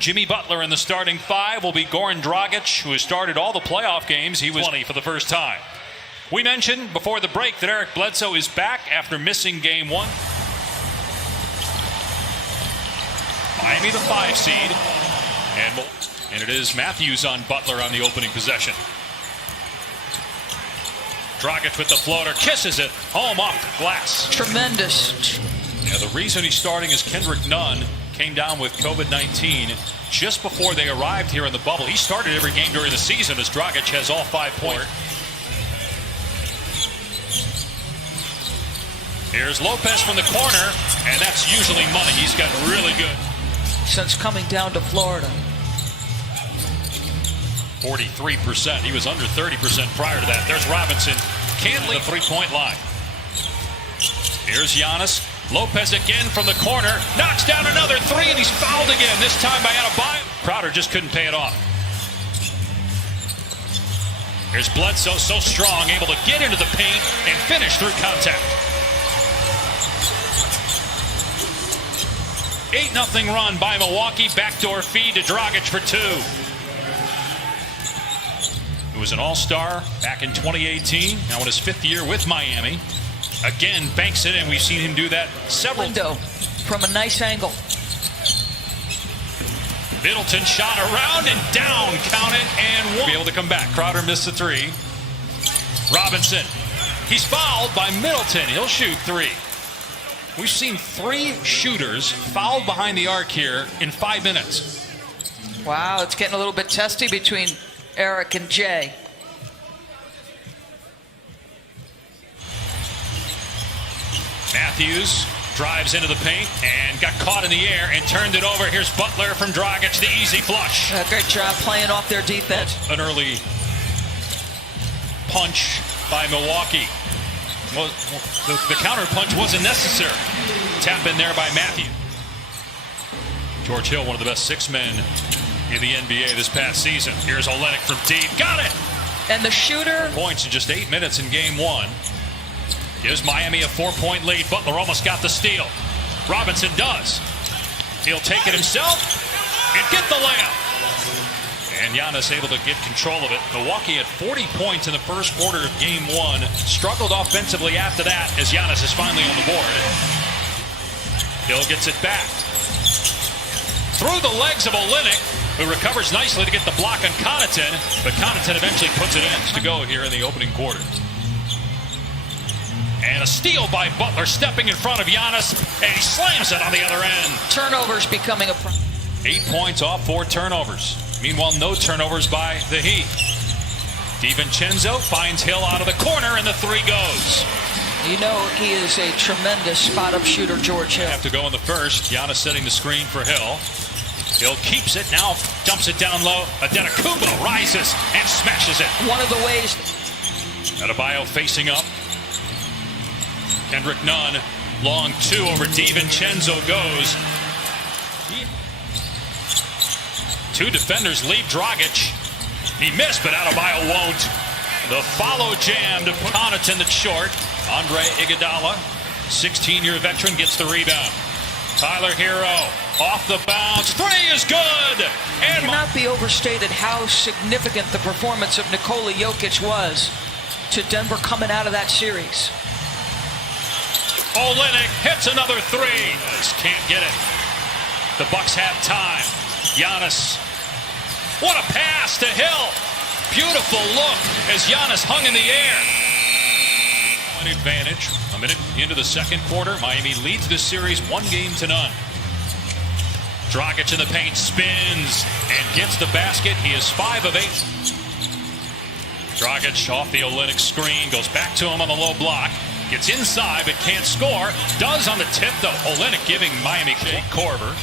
Jimmy Butler in the starting five will be Goran Dragic, who has started all the playoff games. He was 20 for the first time. We mentioned before the break that Eric Bledsoe is back after missing game one. Miami the 5 seed. And it is Matthews on Butler on the opening possession. Dragic with the floater, kisses it home off the glass. Tremendous. Yeah, the reason he's starting is Kendrick Nunn came down with COVID-19 just before they arrived here in the bubble. He started every game during the season as Dragic has all 5 points. Here's Lopez from the corner, and that's usually money. He's got really good. Since coming down to Florida. 43%. He was under 30% prior to that. There's Robinson. Can't leave the 3-point line. Here's Giannis. Lopez again from the corner, knocks down another 3, and he's fouled again, this time by Adebayo. Crowder just couldn't pay it off. Here's Bledsoe, so strong, able to get into the paint and finish through contact. 8-0 run by Milwaukee, backdoor feed to Dragic for 2. He was an all-star back in 2018, now in his 5th year with Miami. Again, banks it, and we've seen him do that several times. From a nice angle. Middleton shot around and down, count it, and won't be able to come back. Crowder missed the 3. Robinson, he's fouled by Middleton. He'll shoot 3. We've seen 3 shooters fouled behind the arc here in 5 minutes. Wow, it's getting a little bit testy between Eric and Jay. Matthews drives into the paint and got caught in the air and turned it over. Here's Butler from Dragic, the easy flush. Great job playing off their defense. An early punch by Milwaukee. Well, the counter punch wasn't necessary. Tap in there by Matthews. George Hill, one of the best 6 men in the NBA this past season. Here's Olynyk from deep. Got it! And the shooter. Points in just 8 minutes in game 1. Gives Miami a 4-point lead. Butler almost got the steal. Robinson does. He'll take it himself and get the layup. And Giannis able to get control of it. Milwaukee had 40 points in the first quarter of game 1. Struggled offensively after that as Giannis is finally on the board. Hill gets it back. Through the legs of Olynyk, who recovers nicely to get the block on Connaughton. But Connaughton eventually puts it in to go here in the opening quarter. And a steal by Butler, stepping in front of Giannis, and he slams it on the other end. Turnovers becoming a problem. 8 points off 4 turnovers. Meanwhile, no turnovers by the Heat. DiVincenzo finds Hill out of the corner, and the 3 goes. You know he is a tremendous spot-up shooter, George Hill. Have to go in the first. Giannis setting the screen for Hill. Hill keeps it, now dumps it down low. Adetokounmpo rises and smashes it. One of the ways. Adebayo facing up. Kendrick Nunn, long 2 over DiVincenzo goes. 2 defenders leave Dragic. He missed, but Adebayo won't. The follow jam to Connaughton that's short. Andre Iguodala, 16-year veteran, gets the rebound. Tyler Hero off the bounce. 3 is good. And it cannot be overstated how significant the performance of Nikola Jokic was to Denver coming out of that series. Olynyk hits another 3. Just can't get it. The Bucks have time. Giannis. What a pass to Hill. Beautiful look as Giannis hung in the air. An advantage. A minute into the second quarter. Miami leads this series 1-0. Dragic in the paint, spins and gets the basket. He is 5 of 8. Dragic off the Olynyk screen. Goes back to him on the low block. Gets inside but can't score. Does on the tip though. Olynyk giving Miami Corver.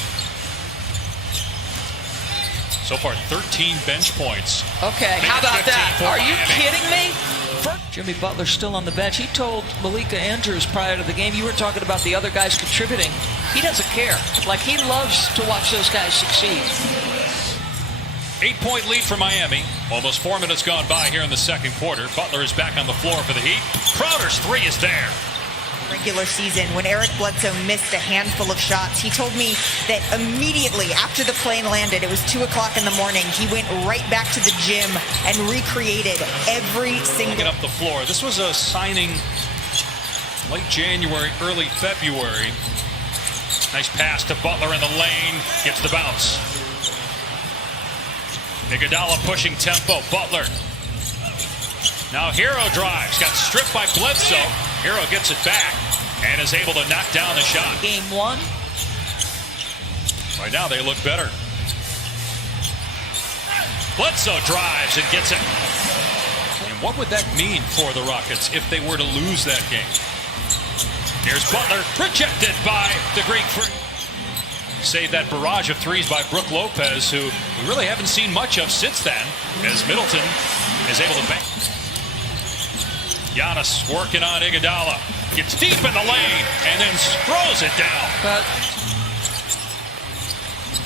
So far 13 bench points. Okay, how about that? Are you kidding me? Jimmy Butler still on the bench. He told Malika Andrews prior to the game, you were talking about the other guys contributing. He doesn't care. Like, he loves to watch those guys succeed. 8-point lead for Miami. Almost 4 minutes gone by here in the second quarter. Butler is back on the floor for the Heat. Crowder's 3 is there. regular season, when Eric Bledsoe missed a handful of shots, he told me that immediately after the plane landed, it was 2 o'clock in the morning, he went right back to the gym and recreated every single... Get up the floor. This was a signing late January, early February. Nice pass to Butler in the lane. Gets the bounce. Iguodala pushing tempo. Butler. Now Hero drives. Got stripped by Bledsoe. Hero gets it back and is able to knock down the shot. Game 1. Right now they look better. Bledsoe drives and gets it. And what would that mean for the Rockets if they were to lose that game? Here's Butler, rejected by the Greek Freak. Save that barrage of threes by Brook Lopez, who we really haven't seen much of since then, as Middleton is able to bank. Giannis working on Iguodala. Gets deep in the lane and then throws it down. But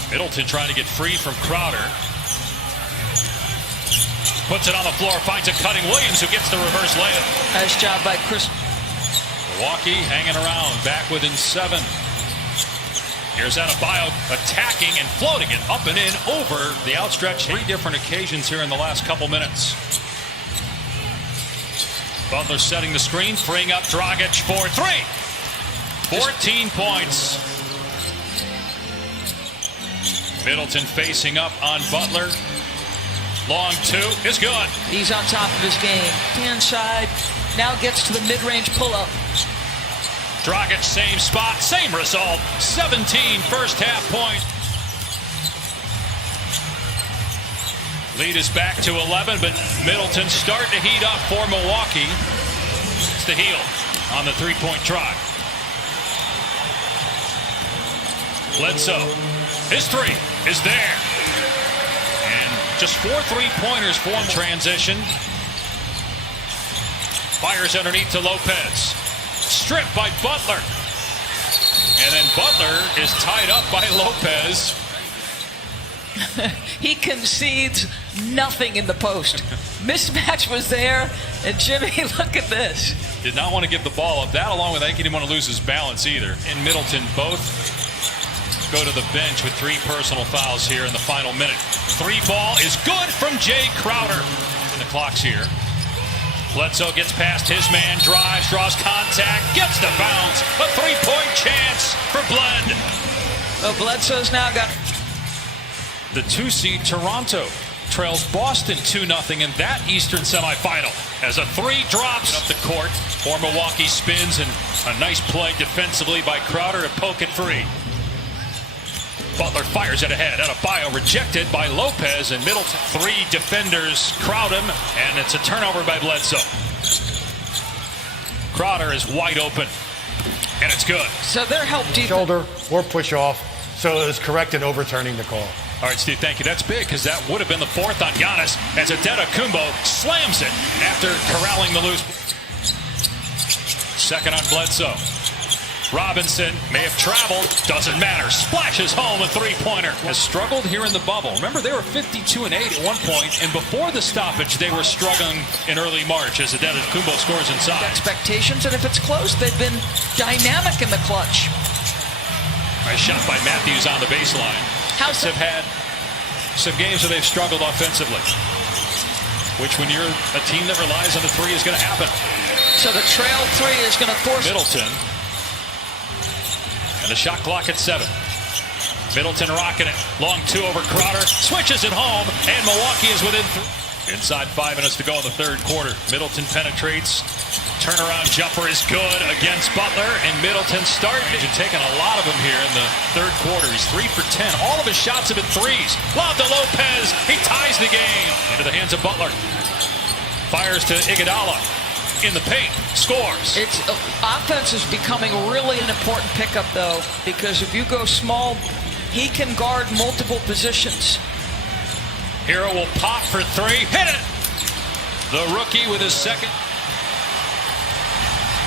Middleton trying to get free from Crowder. Puts it on the floor, finds a cutting Williams, who gets the reverse layup. nice job by Chris. Milwaukee hanging around, back within 7. Here's Adebayo attacking and floating it up and in over the outstretched. 3 different occasions here in the last couple minutes. Butler setting the screen, freeing up Dragic for 3. 14 points. Middleton facing up on Butler. Long 2 is good. He's on top of his game. Hand side. Now gets to the mid-range pull-up. Dragic, same spot, same result. 17 first half points. Lead is back to 11, but Middleton starting to heat up for Milwaukee. It's the heel on the 3-point try. Bledsoe, his 3 is there. And just 4 3-pointers for transition. Fires underneath to Lopez. Stripped by Butler. And then Butler is tied up by Lopez. He concedes nothing in the post. Mismatch was there, and Jimmy, look at this. Did not want to give the ball up. That, along with I think he didn't want to lose his balance either. And Middleton both go to the bench with 3 personal fouls here in the final minute. 3 ball is good from Jay Crowder. And the clock's here. Bledsoe gets past his man, drives, draws contact, gets the bounce. A 3-point chance for Bled. Well, Bledsoe's now got... The 2-seed Toronto trails Boston 2-0 in that Eastern semifinal as a 3 drops up the court for Milwaukee. Spins, and a nice play defensively by Crowder to poke it free. Butler fires it ahead. Adebayo rejected by Lopez, and Middleton. 3 defenders crowd him, and it's a turnover by Bledsoe. Crowder is wide open, and it's good. So they're help deep. Shoulder or push off, so it was correct in overturning the call. All right, Steve, thank you. That's big, because that would have been the 4th on Giannis as Antetokounmpo slams it after corralling the loose. 2nd on Bledsoe. Robinson may have traveled, doesn't matter. Splashes home a 3-pointer. Has struggled here in the bubble. Remember, they were 52-8 at one point, and before the stoppage, they were struggling in early March as Antetokounmpo scores inside. Expectations, and if it's close, they've been dynamic in the clutch. Nice shot by Matthews on the baseline. House have had some games where they've struggled offensively, which when you're a team that relies on the 3 is going to happen. So the trail 3 is going to force Middleton. And the shot clock at 7. Middleton rocking it. Long 2 over Crowder. Switches it home, and Milwaukee is within 3. Inside 5 minutes to go in the 3rd quarter. Middleton penetrates. Turnaround jumper is good against Butler, and Middleton started and taking a lot of them here in the 3rd quarter. He's 3 for 10. All of his shots have been 3s. Lob to Lopez. He ties the game into the hands of Butler. Fires to Iguodala. In the paint, scores. It's offense is becoming really an important pickup, though, because if you go small, he can guard multiple positions. Hero will pop for 3. Hit it! The rookie with his 2nd.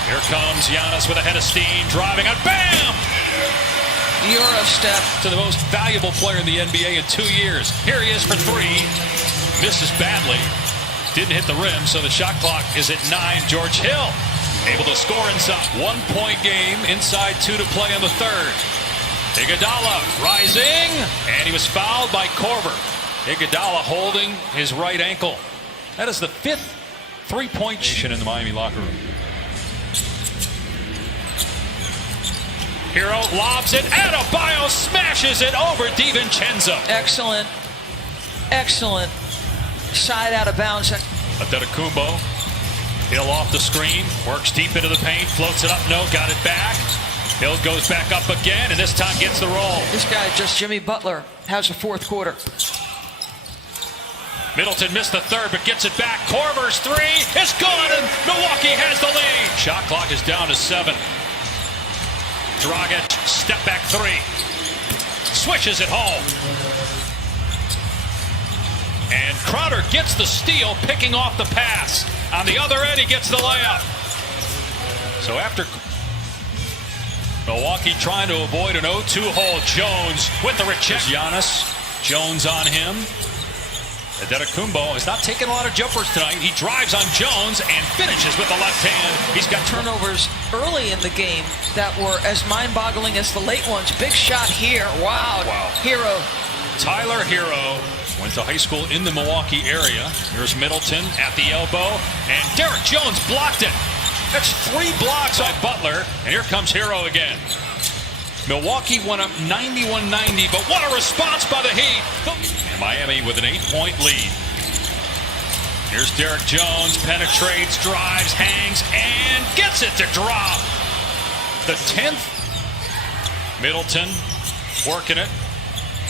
Here comes Giannis with a head of steam, driving out. Bam! Euro step. To the most valuable player in the NBA in 2 years. Here he is for 3. Misses badly. Didn't hit the rim, so the shot clock is at 9. George Hill able to score inside. 1 point game, inside 2 to play in the third. Iguodala rising, and he was fouled by Korver. Iguodala holding his right ankle. That is the 5th three-point shot in the Miami locker room. Hero lobs it. Adebayo smashes it over DiVincenzo. Excellent. Excellent. Side out of bounds. Antetokounmpo. Hill off the screen. Works deep into the paint. Floats it up. No. Got it back. Hill goes back up again, and this time gets the roll. This guy, just Jimmy Butler, has a fourth quarter. Middleton missed the third, but gets it back. Korver's three is good, and Milwaukee has the lead. Shot clock is down to 7. Dragic, step back three. Swishes it home. And Crowder gets the steal, picking off the pass. On the other end, he gets the layup. So after Milwaukee trying to avoid an 0-2 hole, Jones with the rejection. Giannis, Jones on him. Antetokounmpo is not taking a lot of jumpers tonight. He drives on Jones and finishes with the left hand. He's got turnovers early in the game that were as mind-boggling as the late ones. Big shot here. Wow. Hero. Tyler Hero went to high school in the Milwaukee area. Here's Middleton at the elbow, and Derek Jones blocked it. That's 3 blocks by Butler, and here comes Hero again. Milwaukee went up 91-90, but what a response by the Heat. And Miami with an 8-point lead. Here's Derek Jones, penetrates, drives, hangs, and gets it to drop. The 10th. Middleton working it.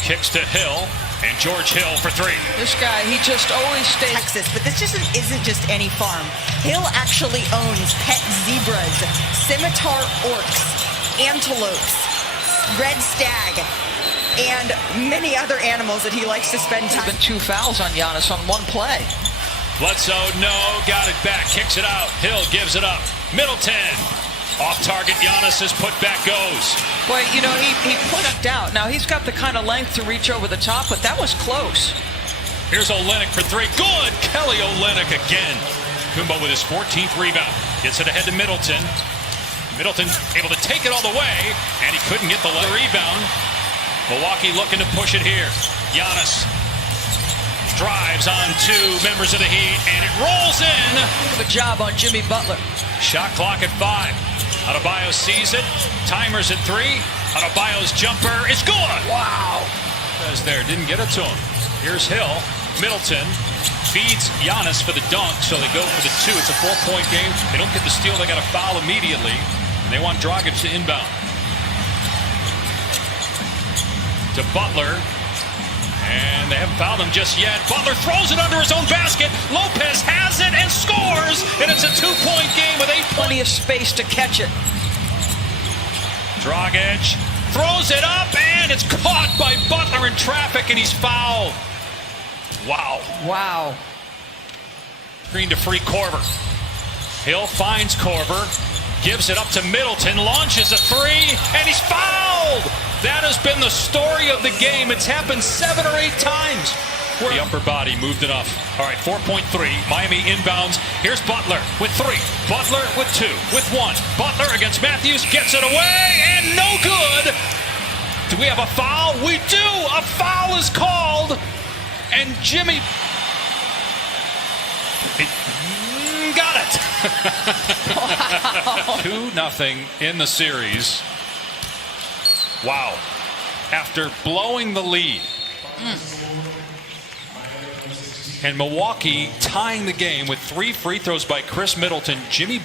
Kicks to Hill, and George Hill for 3. This guy, he just always stays. Texas, but this just isn't just any farm. Hill actually owns pet zebras, scimitar orcs, antelopes, red stag, and many other animals that he likes to spend time. There's been 2 fouls on Giannis on 1 play. Bledsoe, no, got it back, kicks it out. Hill gives it up. Middleton, off target. Giannis's putback goes. Boy, you know, he pushed out. Now he's got the kind of length to reach over the top, but that was close. Here's Olynyk for 3. Good, Kelly Olynyk again. Kumbo with his 14th rebound. Gets it ahead to Middleton. Middleton able to take it all the way, and he couldn't get the rebound. Milwaukee looking to push it here. Giannis drives on 2 members of the Heat, and it rolls in. Good job on Jimmy Butler. Shot clock at 5. Adebayo sees it. Timer's at 3. Adebayo's jumper is good. Wow. Was there, didn't get it to him. Here's Hill. Middleton feeds Giannis for the dunk, so they go for the 2. It's a 4-point game. They don't get the steal. They got a foul immediately, and they want Dragic to inbound. To Butler, and they haven't fouled him just yet. Butler throws it under his own basket. Lopez has it and scores, and it's a 2-point game with 8 points. Plenty of space to catch it. Dragic throws it up, and it's caught by Butler in traffic, and he's fouled. Wow. Wow. Screen to free Korver. Hill finds Korver, gives it up to Middleton, launches a 3, and he's fouled! That has been the story of the game. It's happened 7 or 8 times. The upper body moved enough. All right, 4.3. Miami inbounds. Here's Butler with 3. Butler with 2. With 1. Butler against Matthews. Gets it away, and no good. Do we have a foul? We do. A foul is called. And Jimmy got it. Wow. 2-0 in the series. Wow. After blowing the lead. And Milwaukee tying the game with 3 free throws by Chris Middleton. Jimmy